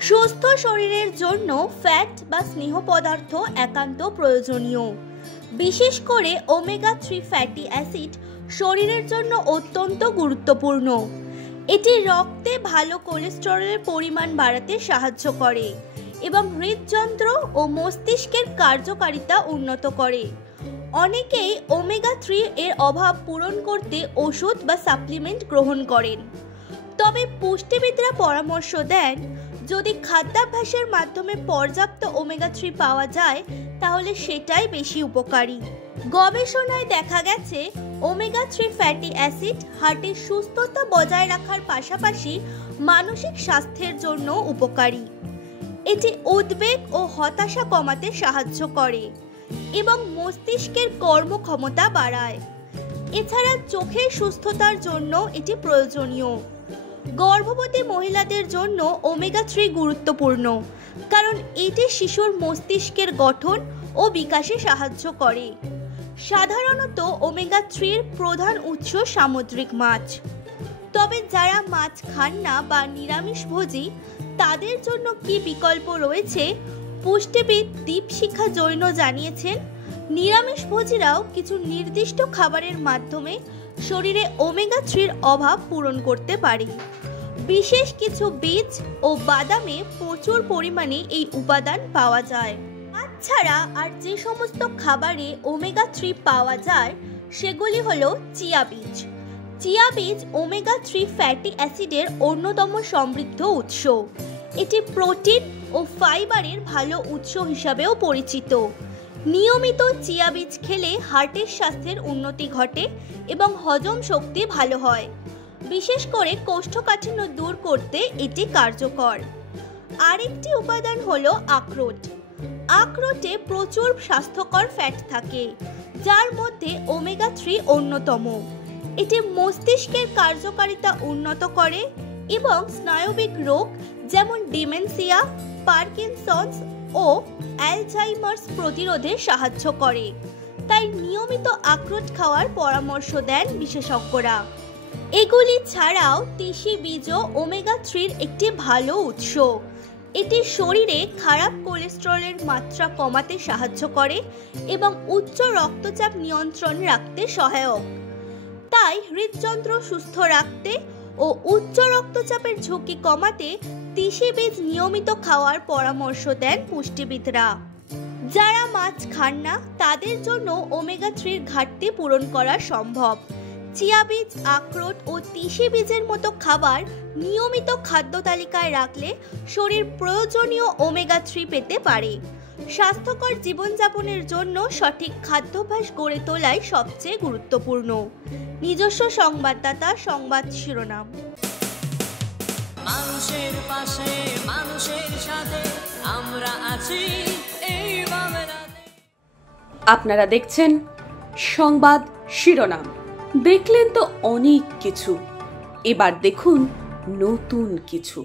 সুস্থ শরীরের জন্য ফ্যাট বা স্নেহ পদার্থ একান্ত প্রয়োজনীয়। বিশেষ করে ওমেগা 3 ফ্যাটি অ্যাসিড শরীরের জন্য অত্যন্ত গুরুত্বপূর্ণ। এটি রক্তে ভালো কোলেস্টেরলের পরিমাণ বাড়াতে সাহায্য করে এবং হৃদযন্ত্র ও মস্তিষ্কের কার্যকারিতা উন্নত করে। অনেকেই ওমেগা 3 এর অভাব পূরণ করতে ওষুধ বা সাপ্লিমেন্ট গ্রহণ করেন। তবে পুষ্টিবিদরা পরামর্শ দেন, যদি খাদ্যাভ্যাসের মাধ্যমে পর্যাপ্ত ওমেগা 3 পাওয়া যায় তাহলে সেটাই বেশি উপকারী। গবেষণায় দেখা গেছে ওমেগা 3 ফ্যাটি অ্যাসিড হার্টের সুস্থতা বজায় রাখার পাশাপাশি মানসিক স্বাস্থ্যের জন্য উপকারী। এটি উদ্বেগ ও হতাশা কমাতে সাহায্য করে এবং মস্তিষ্কের কর্মক্ষমতা বাড়ায়। এছাড়া চোখের সুস্থতার জন্য এটি প্রয়োজনীয়। গর্ভবতী মহিলাদের জন্য ওমেগা 3 গুরুত্বপূর্ণ, কারণ এটি শিশুর মস্তিষ্কের গঠন ও বিকাশে সাহায্য করে। সাধারণত ওমেগা 3 এর প্রধান উৎস সামুদ্রিক মাছ। তবে যারা মাছ খান না বা নিরামিষভোজী তাদের জন্য কি বিকল্প রয়েছে? পুষ্টিবিদ দীপশিখা জৈন জানিয়েছেন, নিরামিষভোজীরাও কিছু নির্দিষ্ট খাবারের মাধ্যমে শরীরে ওমেগা 3 এর অভাব পূরণ করতে পারে। বিশেষ কিছু বীজ ও বাদামে প্রচুর পরিমাণে এই উপাদান পাওয়া যায়। মাছ ছাড়া আর যে সমস্ত খাবারে ওমেগা 3 পাওয়া যায় সেগুলি হলো চিয়া বীজ। চিয়া বীজ ওমেগা 3 ফ্যাটি অ্যাসিডের অন্যতম সমৃদ্ধ উৎস। এটি প্রোটিন ও ফাইবারের ভালো উৎস হিসাবেও পরিচিত। নিয়মিত চিয়া বীজ খেলে হার্টের স্বাস্থ্যের উন্নতি ঘটে এবং হজম শক্তি ভালো হয়। বিশেষ করে কোষ্ঠকাঠিন্য দূর করতে এটি কার্যকর। আরেকটি উপাদান হলো আখরোট। আখরোটে প্রচুর স্বাস্থ্যকর ফ্যাট থাকে, যার মধ্যে ওমেগা 3 অন্যতম। এটি মস্তিষ্কের কার্যকারিতা উন্নত করে এবং স্নায়বিক রোগ যেমন ডিমেনশিয়া, পার্কিনসন্স ও অ্যালঝাইমার্স প্রতিরোধে সাহায্য করে। তাই নিয়মিত আখরোট খাওয়ার পরামর্শ দেন বিশেষজ্ঞরা। এগুলি ছাড়াও তিসি বীজও ওমেগা 3 এর একটি ভালো উৎস। এটি শরীরে খারাপ কোলেস্টেরলের মাত্রা কমাতে সাহায্য করে এবং উচ্চ রক্তচাপ নিয়ন্ত্রণে রাখতে সহায়ক। তাই হৃদযন্ত্র সুস্থ রাখতে ও উচ্চ রক্তচাপের ঝুঁকি কমাতে তিসি বীজ নিয়মিত খাওয়ার পরামর্শ দেন পুষ্টিবিদরা। যারা মাছ খান না তাদের জন্য ওমেগা 3 এর ঘাটতি পূরণ করা সম্ভব। চিয়া বীজ, আখরোট ও তিসি বীজের মতো খাবার নিয়মিত খাদ্য তালিকায় রাখলে শরীর প্রয়োজনীয় ওমেগা 3 পেতে পারে। স্বাস্থ্যকর জীবনযাপনের জন্য সঠিক খাদ্যাভ্যাস গড়ে তোলাই সবচেয়ে গুরুত্বপূর্ণ। নিজস্ব সংবাদদাতা, সংবাদ শিরোনাম। মানুষের পাশে, মানুষের সাথে আমরা আছি এই বাংলাতে। আপনারা দেখছেন সংবাদ শিরোনাম। দেখলেন তো অনেক কিছু, এবার দেখুন নতুন কিছু।